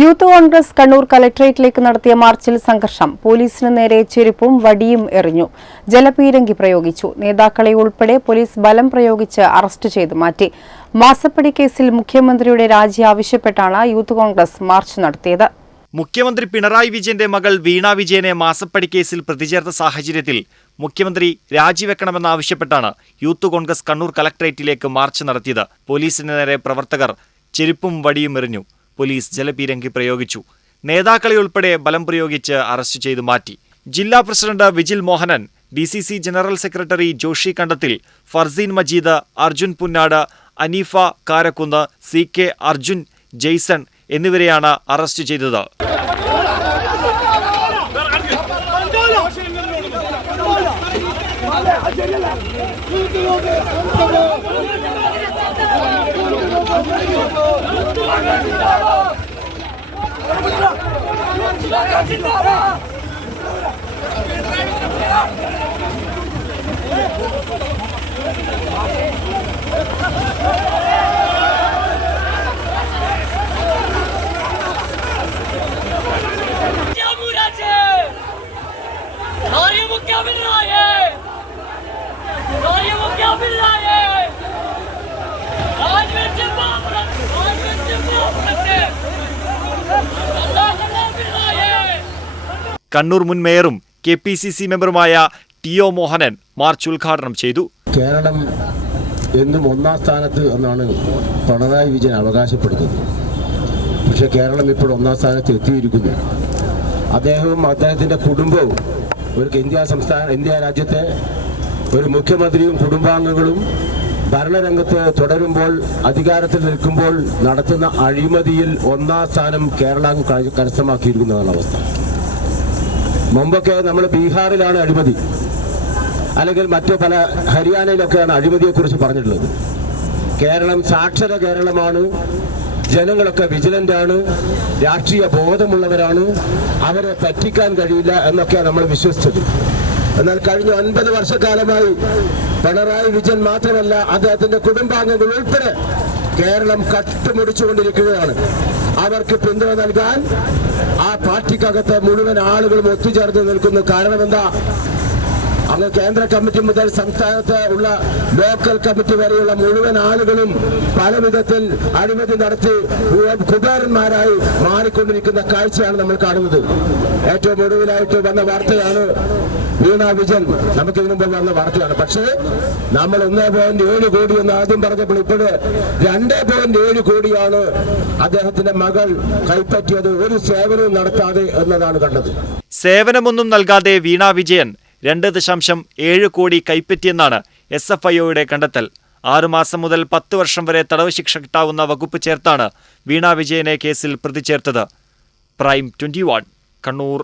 Youth Congress Kannur കലക്ടറേറ്റിലേക്ക് നടത്തിയ മാർച്ചിൽ സംഘർഷം. പോലീസിന് നേരെ ചെരുപ്പും വടിയും എറിഞ്ഞു. ജലപീരങ്കി പ്രയോഗിച്ചു. നേതാക്കളെ ഉൾപ്പെടെ പോലീസ് ബലം പ്രയോഗിച്ച് അറസ്റ്റ് ചെയ്ത് മാറ്റി. മാസപ്പടി കേസിൽ മുഖ്യമന്ത്രിയുടെ രാജി ആവശ്യപ്പെട്ടാണ് യൂത്ത് കോൺഗ്രസ് മാർച്ച് നടത്തിയത്. മുഖ്യമന്ത്രി പിണറായി വിജയന്റെ മകൾ വീണ വിജയനെ മാസപ്പടി കേസിൽ പ്രതിചേർത്ത സാഹചര്യത്തിൽ മുഖ്യമന്ത്രി രാജിവെക്കണമെന്നാവശ്യപ്പെട്ടാണ് യൂത്ത് കോൺഗ്രസ് കണ്ണൂർ കലക്ടറേറ്റിലേക്ക് മാർച്ച് നടത്തിയത്. പോലീസിന് നേരെ പ്രവർത്തകർ ചെരുപ്പും വടിയും എറിഞ്ഞു. പോലീസ് ജലപീരങ്കി പ്രയോഗിച്ചു. നേതാക്കളെ ഉൾപ്പെടെ ബലം പ്രയോഗിച്ച് അറസ്റ്റ് ചെയ്തു മാറ്റി. ജില്ലാ president Vijil Mohanan, DCC general secretary Joshi Kandathil, Farseen Majeed, Arjun Punnad, Aneefa Karakkunnu, CK Arjun, Jaison എന്നിവരെയാണ് അറസ്റ്റ് ചെയ്തത്. കണ്ണൂർ മുൻ മേയറും KPCC മെമ്പറുമായ TO മോഹനൻ മാർച്ച് ഉദ്ഘാടനം ചെയ്തു. കേരളം എന്നും ഒന്നാം സ്ഥാനത്ത് എന്നാണ് പിണറായി വിജയൻ അവകാശപ്പെടുന്നത്. പക്ഷേ കേരളം ഇപ്പോൾ ഒന്നാം സ്ഥാനത്ത് എത്തിയിരിക്കുന്നു. അദ്ദേഹവും അദ്ദേഹത്തിൻ്റെ കുടുംബവും ഒരു ഇന്ത്യ രാജ്യത്തെ ഒരു മുഖ്യമന്ത്രിയും കുടുംബാംഗങ്ങളും ഭരണരംഗത്ത് തുടരുമ്പോൾ, അധികാരത്തിൽ നിൽക്കുമ്പോൾ നടത്തുന്ന അഴിമതിയിൽ ഒന്നാം സ്ഥാനം കേരളം കരസ്ഥമാക്കിയിരിക്കുന്നതാണ് അവസ്ഥ. മുമ്പൊക്കെ നമ്മൾ ബീഹാറിലാണ് അഴിമതി, അല്ലെങ്കിൽ മറ്റു പല ഹരിയാനയിലൊക്കെയാണ് അഴിമതിയെക്കുറിച്ച് പറഞ്ഞിട്ടുള്ളത്. കേരളം സാക്ഷര കേരളമാണ്. ജനങ്ങളൊക്കെ വിജിലൻ്റാണ്, രാഷ്ട്രീയ ബോധമുള്ളവരാണ്, അവരെ പറ്റിക്കാൻ കഴിയില്ല എന്നൊക്കെയാണ് നമ്മൾ വിശ്വസിച്ചത്. എന്നാൽ കഴിഞ്ഞ 9 വർഷക്കാലമായി പിണറായി വിജയൻ മാത്രമല്ല, അദ്ദേഹത്തിന്റെ കുടുംബാംഗങ്ങൾ ഉൾപ്പെടെ കേരളം കട്ടുമുടിച്ചുകൊണ്ടിരിക്കുകയാണ്. അവർക്ക് പിന്തുണ നൽകാൻ ആ പാർട്ടിക്കകത്ത് മുഴുവൻ ആളുകളും ഒത്തുചേർന്ന് നിൽക്കുന്നു. കാരണം എന്താ? അങ്ങ് കേന്ദ്ര കമ്മിറ്റി മുതൽ സംസ്ഥാനത്ത് ഉള്ള ലോക്കൽ കമ്മിറ്റി വരെയുള്ള മുഴുവൻ ആളുകളും പല വിധത്തിൽ അഴിമതി നടത്തി കുബേരന്മാരായി മാറിക്കൊണ്ടിരിക്കുന്ന കാഴ്ചയാണ് നമ്മൾ കാണുന്നത്. ഏറ്റവും ഒടുവിലായിട്ട് വന്ന വാർത്തയാണ് വീണ വിജയൻ. നമുക്കിതിനു മുമ്പ് വന്ന വാർത്തയാണ്. പക്ഷേ നമ്മൾ 1.7 കോടി എന്ന് ആദ്യം പറഞ്ഞപ്പോൾ ഇപ്പോഴ് 2.7 കോടിയാണ് അദ്ദേഹത്തിന്റെ മകൾ കൈപ്പറ്റിയത്, ഒരു സേവനവും നടത്താതെ എന്നതാണ് കണ്ടത്. സേവനമൊന്നും നൽകാതെ വീണ വിജയൻ 2.7 കോടി കൈപ്പറ്റിയെന്നാണ് SFIOയുടെ കണ്ടെത്തൽ. 6 മാസം മുതൽ 10 വർഷം വരെ തടവ് ശിക്ഷ കിട്ടാവുന്ന വകുപ്പ് ചേർത്താണ് വീണ വിജയനെ കേസിൽ പ്രതി ചേർത്തത്. പ്രൈം 21 കണ്ണൂർ.